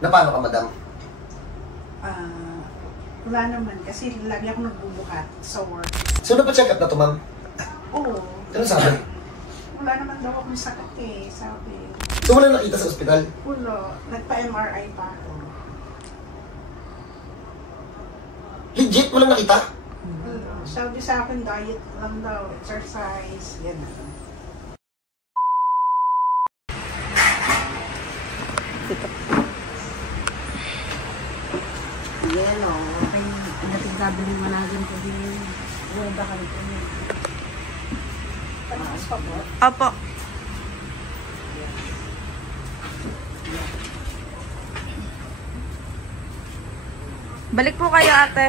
Na paano ka, madam? Wala naman kasi lagi ako nagbubuhat sa work. So, napacheck up na to, ma'am? Oo. Ano sabi? Wala naman daw akong sakit eh, sabi. So, wala nakita sa ospital? Wala. Nagpa-MRI pa ako. Legit? Walang nakita? Sabi sa akin, diet lang daw, exercise, gano'n. Yan o, okay. Natigabili mo na din po din. Huwag ba kayo po niya? Panakas pa po? Opo. Balik po kayo, ate.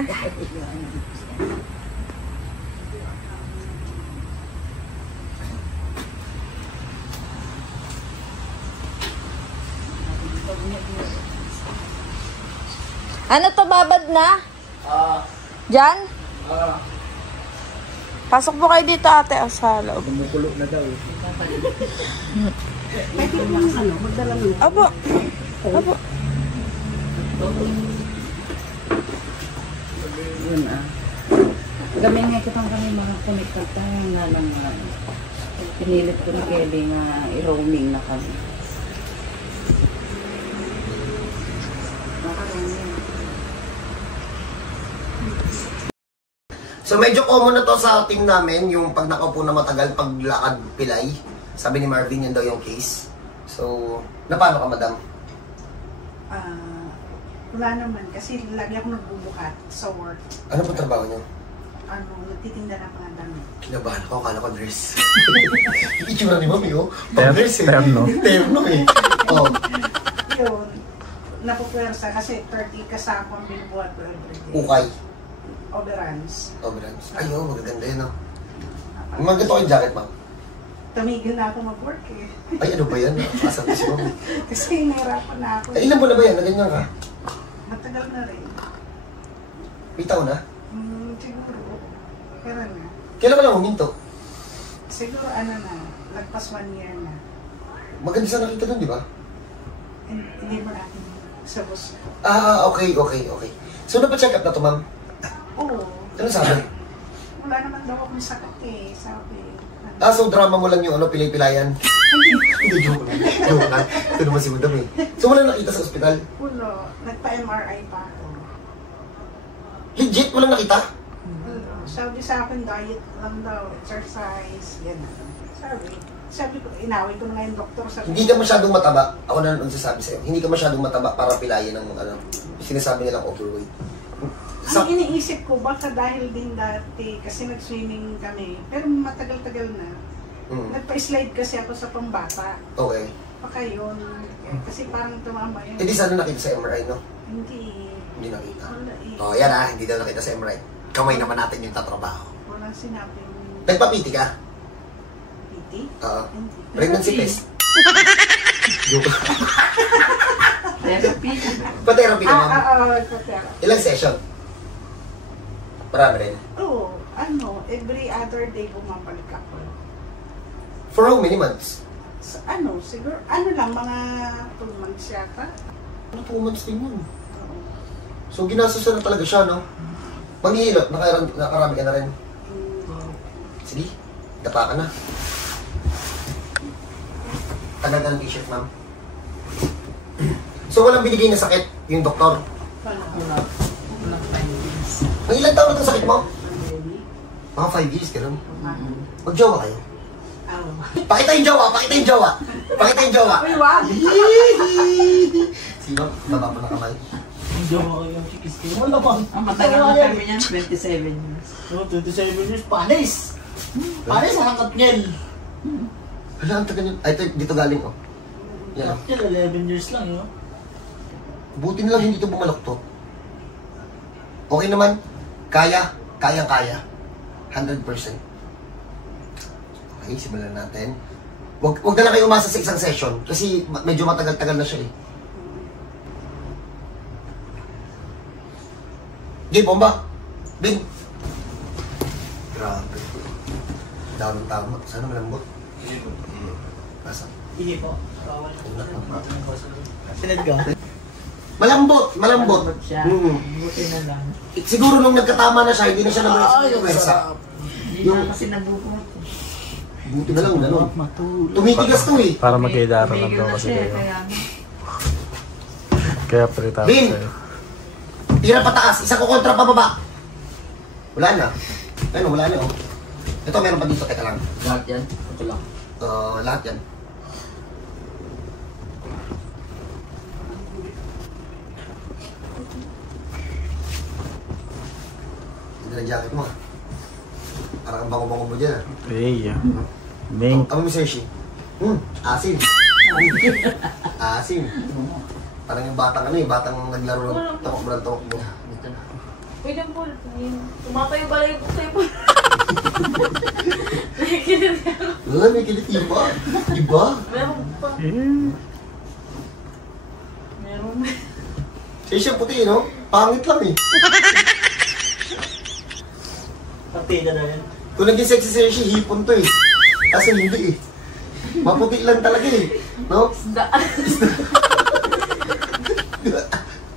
Ano to, babad na? Diyan? Pasok po kayo dito, ate, sa loob. Bumukulo na daw. Pwede mo ano, magdala mo. Opo. Opo. Yun Gamay nga kitang kami mga connected tayo nga ng pinilit ko ni Kelly na i-roaming na kami. So, medyo common na to sa team namin, yung pag nakaupo na matagal, paglakad pilay. Sabi ni Marvin, yun daw yung case. So, na paano ka, madam? Wala naman kasi lagi ako nagbubuhat sa work. Ano po trabaho niyo? Nagtitinda ng mga damit. Kinabahan ako, akala ko nurse. Itsura ni Mami, oh. Pag-nurse eh. Terno eh. Oh. Yun, napupwersa kasi 30 kasama ang binubuhat ko everyday. Ukay. Overruns. Overruns. Ay, oh, magaganda yun, oh. Maganda ko yung jacket, ma'am. Tumigil na ako mag-work eh. Ay, ano ba yan? Asal ko si Mami. Kasi nahirapan na ako. Ay, ilan buwan na ba yan? Naganyan ka? Matagal na rin. Bitaw na? Siguro. Pero na. Kailan ka lang huminto? Siguro ano na, lagpas 1 year na. Maganda sa nakita dun, di ba? Hindi mo natin sa bus. Okay. So, napacheck up na to, ma'am? Oo. Ano sabi? Wala naman daw akong sakit eh, sabi. So drama mo lang yung pilay-pilayan? Hindi, joke lang. Joke lang. Ito naman si madam eh. So, wala nakita sa ospital? Wala. Nagpa-MRI pa ako. Legit? Walang nakita? Sabi sa akin, diet lang daw, exercise, gano'n. Sabi ko, inaway ko na nga yung doktor. Hindi ka masyadong mataba. Ako na nagsasabi sa'yo. Hindi ka masyadong mataba para pilayan ng sinasabi nilang overweight. Ang iniisip ko, baka dahil din dati, kasi nag-swimming kami, pero matagal-tagal na. Nagpa-slide kasi ako sa pambata. Okay. Baka yun. Kasi parang tumama yun. Hindi sana nakita sa MRI, no? Hindi nakita. Wala eh. Oh, yan hindi daw nakita sa MRI. Kamay naman natin yung tatrabaho. Walang sinabi. Nagpapiti ka? Piti? Oo. Hindi. Pregnancy test? Joke. Therapy. Pa-therapy ka, ma'am? Pa-therapy. Ilang session? Marami rin. Oo. Every other day bumabalik ako. For how many months? Siguro, lang, mga 2 months yata. 2 months din yun. So, ginastos na talaga siya, no? Manghihilot, nakarami ka na rin. Sige, dapa ka na. Tagal ka ng t-shirt, ma'am. So, walang binigay na sakit yung doktor? Wala. Walang findings. May ilang taon na itong sakit mo? Mga 5 years, gano'n. Mag-jowa kayo. Pakita yung jowa! Pakita yung jowa! Uy, wag! Sino? Baba mo na kamay. Yung jowa ko yung chikis-kis. Wala pa. Ang matagal na kami niyan, 27 years. 27 years. Panis! Panis ang Katniel. Hala, ang tagal yun. Ay, ito, dito galing, oh. Yan. Katniel, 11 years lang, yun. Buti na lang hindi ito bumaloktot. Okay naman. Kayang-kaya. 100%. Okay, simulan natin. Wag na lang kayo umasa sa isang session kasi medyo matagal-tagal na siya eh. Okay, bomba. Bin. Grabe. Daming tama. Sana malambot. Kasa. Hindi po. Bawal. Unak. Sinad ka? Malambot. Malambot siya. Mm. Buti na lang. Siguro nung nagkatama na siya, hindi na siya naman sa pwersa. Hindi na kasi nabubot. Buti na lang, gano'n. Tumitigas to eh. Para mag-idara lang daw kasi kayo. Kaya prita ko Bin! sa'yo. Tira pataas, isa ko kontra pababa. Wala na. Ayun, wala na oh. Ito, meron pa dito, teka lang. Lahat yan? Ito lang. Lahat yan. Hindi na jacket mo ah. Parang ang bango-bango mo dyan ah. Hey, Ming. Kami Sir Shi. Asin. Asin. Parang yung batang batang naglaro ng tamak mo. Pwede po. Tumatayo ba lang yung sa'yo po? May kilit iba. Iba. Meron pa. Meron pa. Siya siya puti, no? Pangit lang eh. Partida na yan. Kung naging sexy Sir Shi, hipon to eh. Kasi hindi eh. Maputi lang talaga eh. No? Isda.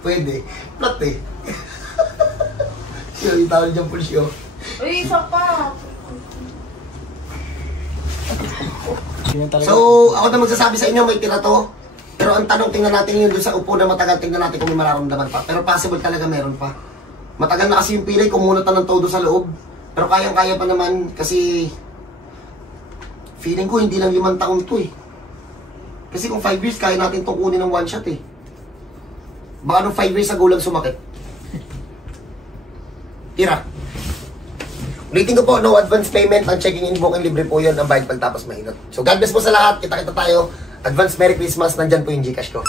Pwede. Plat eh. Siya, itawag dyan po siya. Uy, isa pa. So, ako na magsasabi sa inyo, may tira to. Pero ang tanong, tingnan natin yun doon sa upo na matagal, tingnan natin kung may mararamdaman pa. Pero possible talaga meron pa. Matagal na kasi yung pilay, kumunot na ng todo sa loob. Pero kayang-kaya pa naman kasi feeling ko hindi lang 5 taon to eh. Kasi kung 5 years, kaya natin itong kunin ng one shot eh. Baka nung 5 years ago lang sumakit. Tira. Ulitin ko po, no advance payment. Ang checking in booking libre po yun. Ang bayad pagtapos mahinot. So God bless po sa lahat. Kita-kita tayo. Advance Merry Christmas. Nandyan po yung Gcash ko.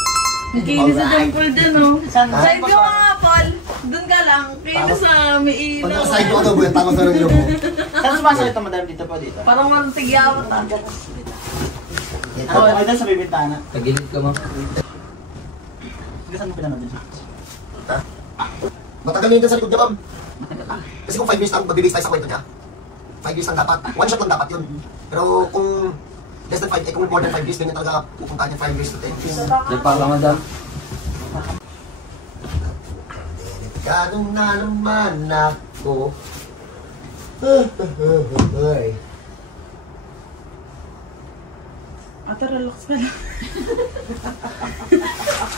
Nakikinis sa temple dun, oh. Saan? Side view ka nga, Paul. Dun ka lang. Kinis sa may Pag ilaw. nakasahin ko ito, buhay. Tama sa rin mo. Saan sumasakit ang madam dito po dito? Parang mantigyawat, ah. Ano kayo doon sa bibintana? Tagilid ka mo. Saan mo pinanood dito? Ha? Matagal na yun sa likod niya, ma'am. Kasi kung 5 years lang, magbibase tayo sa kwento niya. 5 years lang dapat. One shot lang dapat yun. Pero kung less than 5, kung more than 5 years, ganyan talaga pupunta niya 5 years to 10 years. Nagpaka madam. Ganong na naman ako. Ay. Ate, relax ka lang.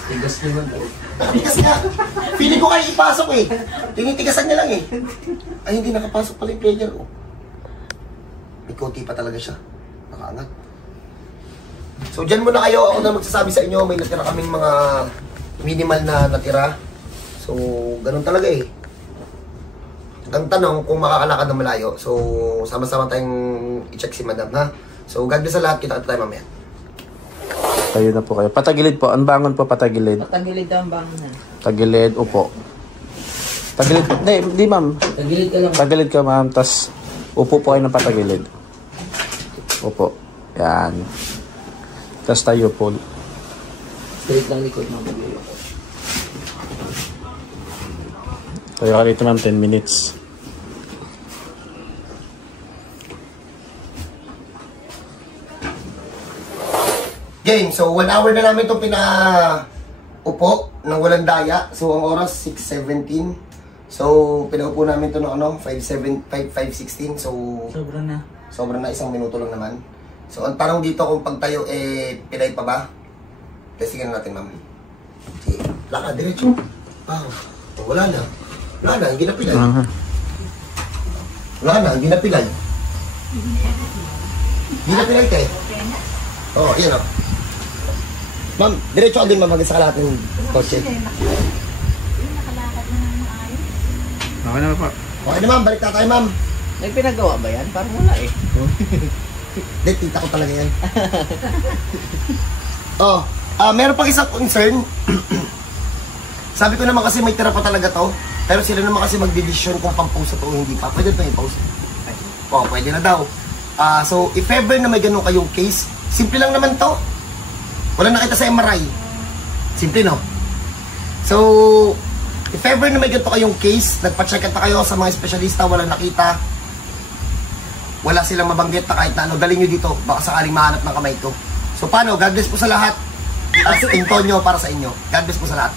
Tigas naman. Tigas nga. Feeling ko kayo ipasok eh. Tinitigasan niya lang eh. Ay, hindi nakapasok pala yung player. Oh. May konti pa talaga siya. Nakaangat. So, dyan muna kayo. Ako na magsasabi sa inyo. May natira kaming mga minimal na natira. So, ganun talaga eh. Ang tanong kung makakalakad na malayo. So, sama-sama tayong i-check si madam ha. So, God bless sa lahat. Kita tayo mamaya. Tayo na po kayo. Patagilid po. Ang bangon po patagilid. Patagilid daw ang bangunan. Tagilid, upo. Tagilid po. Hindi ma'am. Tagilid ka lang. Tagilid ka ma'am. Tapos upo po kayo ng patagilid. Upo. Yan. Tapos tayo po. Straight lang likod mo. Tayo ka dito ma'am 10 minutes. Game, so 1 hour na namin itong pinaupo ng walang daya. So ang oras 6:17. So pinaupo namin ito ng 5:16. So sobrang na 1 minuto lang naman. So ang tanong dito kung pagtayo pilay pa ba? Testingin natin ma'am. Sige, lakad diretso. Wow. Oh, wala na. Wala na, hindi na pilay. Wala na, hindi na pilay. Hindi na pilay kayo. Oo, yan o. Ma'am, diretso ka din ma'am hanggang sa kalahating kotse. Okay na po. Okay na ma'am, balik na tayo ma'am. May pinagawa ba yan? Parang wala eh. Hindi, tita ko talaga yan. Meron pang isang concern. Sabi ko naman kasi may tira pa talaga to. Pero sila naman kasi magdedesisyon kung pang-post ito o hindi pa. Pwede ito i-post. Oo, pwede na daw. So, if ever na may ganun kayong case, simple lang naman to. Wala nakita sa MRI. Simple, no? So, if ever na may ganito kayong case, nagpa-check pa kayo sa mga espesyalista, wala nakita, wala silang mabanggit na kahit na ano, dalhin nyo dito, baka sakaling mahanap ng kamay ko. So, paano? God bless po sa lahat. As Antonio para sa inyo. God bless po sa lahat.